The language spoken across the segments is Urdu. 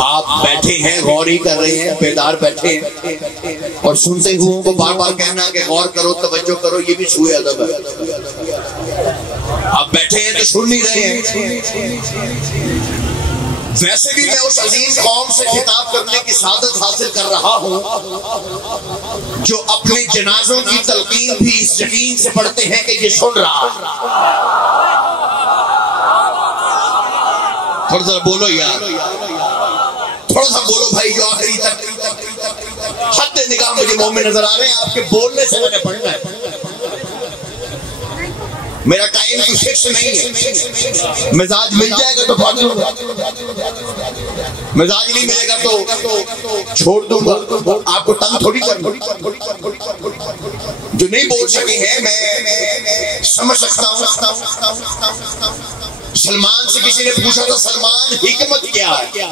آپ بیٹھے ہیں غور ہی کر رہے ہیں بیدار بیٹھے ہیں اور سنتے ہوئے کو بار بار کہنا کہ غور کرو توجہ کرو یہ بھی سوء ادب ہے آپ بیٹھے ہیں تو سن نہیں رہے ہیں ویسے بھی میں اس عظیم قوم سے خطاب کرنے کی سعادت حاصل کر رہا ہوں جو اپنے جنازوں کی تلقین بھی اس یقین سے پڑھتے ہیں کہ یہ سن رہا ہے تھوڑا سا بولو یار تھوڑا سا بولو بھائی جو آخری تک حد نگاہ مجھے مومن نظر آ رہے ہیں آپ کے بولنے سے میں نے پڑھنا ہے میرا ٹائم تو فکس نہیں ہے مزاج مل جائے گا تو پڑھ لوں گا مزاج نہیں ملے گا تو چھوڑ دوں گا آپ کو تنگ تھوڑی کرنا جو نہیں بول سکے ہیں میں سمجھ سکتا ہوں سلمان سے کسی نے پوچھا تھا سلمان حکمت کیا ہے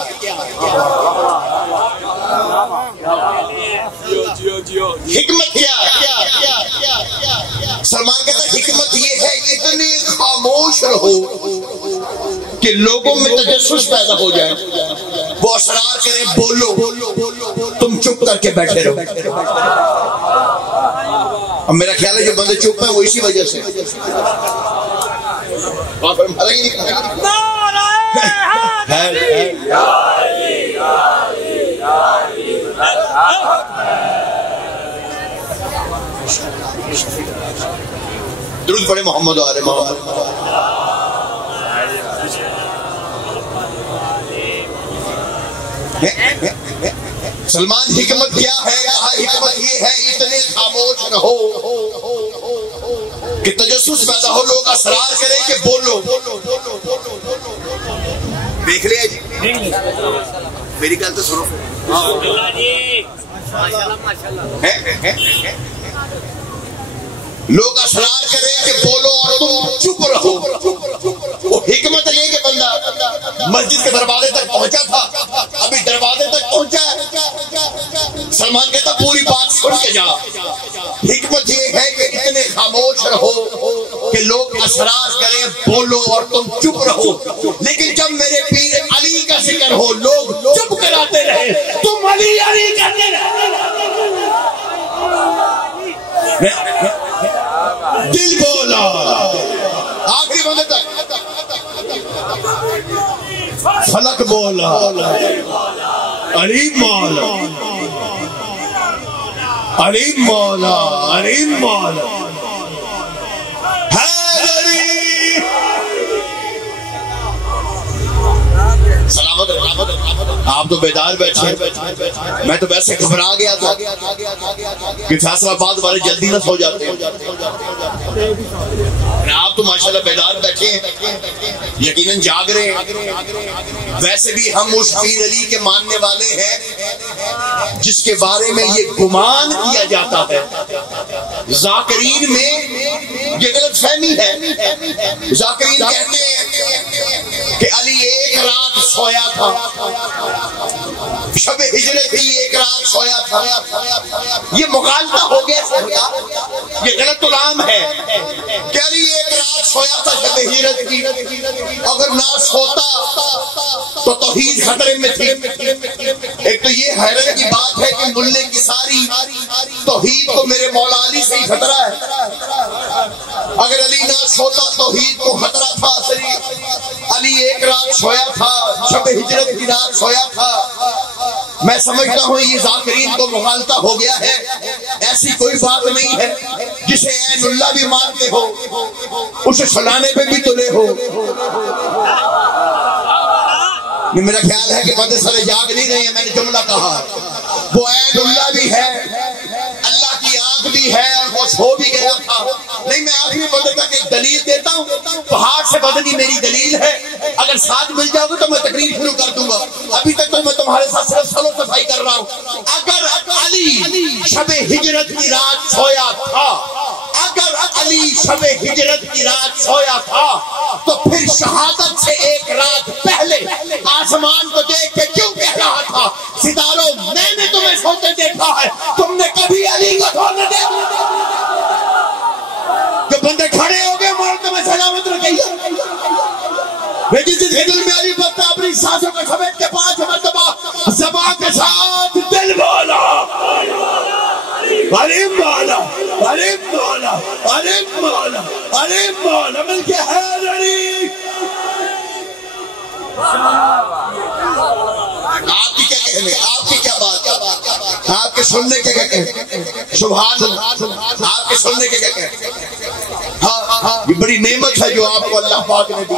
حکمت کیا ہے سلمان کہتا ہے حکمت یہ ہے اتنے خاموش رہو کہ لوگوں میں تجسس پیدا ہو جائے وہ اسرار کریں بولو تم چپ کر کے بیٹھے رہو اب میرا خیال ہے جو بندے چپ ہیں وہ اسی وجہ سے درود پڑھے محمد و آل محمد سلمان حکمت کیا ہے کہا حکمت یہ ہے اتنے خاموش رہو کہ تجسس پیدا ہو لوگ اسرار کریں کہ بولو دیکھ لیا جی میری گل تو سنو لوگ اسرار کریں کہ بولو اور تم چپ رہو وہ حکمت لے کے بندہ مسجد کے دروازے تک پہنچا تھا ابھی دروازے تک پہنچا سلمان کہتا پوری بات سن کے جا حکمت یہ ہے کہ اتنے خاموش رہو کہ لوگ اسرار کریں بولو اور تم چپ رہو لیکن جب میرے پیر علی کا ذکر ہو لوگ چپ کراتے رہے تم علی علی کرتے رہے دل بولا آخری بندے تک فلک بولا علی مولا علی مولا علی مولا سلامت آپ تو بیدار بیٹھے میں تو ویسے گھبرا گیا تھا کہ فیصلہ آباد والے جلدی نہ سو جاتے آپ تو ماشاءاللہ بیدار بیٹھے ہیں یقیناً جاگ رہے ہیں ویسے بھی ہم اس پیر علی کے ماننے والے ہیں جس کے بارے میں یہ گمان کیا جاتا ہے ذاکرین میں یہ غلط فہمی ہے ذاکرین کہتے ہیں کہ علی ایک رات سویا تھا شب ہجرت ہی ایک رات سویا تھا یہ مغالطہ ہو گیا یہ غلط علام ہے کہ علی ایک رات سویا تھا شب ہجرت کی اگر نہ سوتا تو توحید خطرے میں تھی ایک تو یہ حیرت کی بات ہے کہ ملے کی ساری توحید کو میرے مولا علی سے ہی خطرہ ہے اگر علی نہ سوتا توحید کو خطرہ تھا علی ایک رات سویا تھا شب ہجرت کی رات سویا تھا میں سمجھتا ہوں یہ ذاکرین کو مغالطہ ہو گیا ہے ایسی کوئی بات نہیں ہے جسے عین اللہ بھی مانتے ہو اسے سلانے پہ بھی تلے ہو میرا خیال ہے کہ بندے سارے جاگ نہیں رہے ہیں میں نے جملہ کہا وہ عین اللہ بھی ہے اللہ کی آنکھ بھی ہے اور وہ سو بھی گیا تھا نہیں میں آخری بندے تک ایک دلیل دیتا ہوں پہاڑ سے بدنی میری دلیل ہے اگر ساتھ مل جاؤ گے تو میں تقریر شروع کر دوں گا ابھی تک تو میں تمہارے ساتھ صرف سلو صفائی کر رہا ہوں اگر علی شب ہجرت کی رات سویا تھا اگر علی شب ہجرت کی رات سویا تھا تو پھر شہادت سے ایک رات پہلے آسمان کو دیکھ کے کیوں کہہ رہا تھا ستاروں میں نے تمہیں سوتے دیکھا ہے تم نے کبھی علی کو سوتے دیکھا جو بندے کھڑے ہو گئے مارتے میں سلامت رکھئیے لیکن جس دل میں علی بکتا اپنی سانسوں کو سمیٹ کے 5 مرتبہ ارے مولا ارے مولا ارے مولا مل کے حیدری. آپ کی کیا کہنے، آپ کی کیا بات، آپ کے سننے کے کیا کہنے، سبحان اللہ، آپ کے سننے کے کیا کہنے. ہاں یہ بڑی نعمت ہے جو آپ کو اللہ پاک نے دی.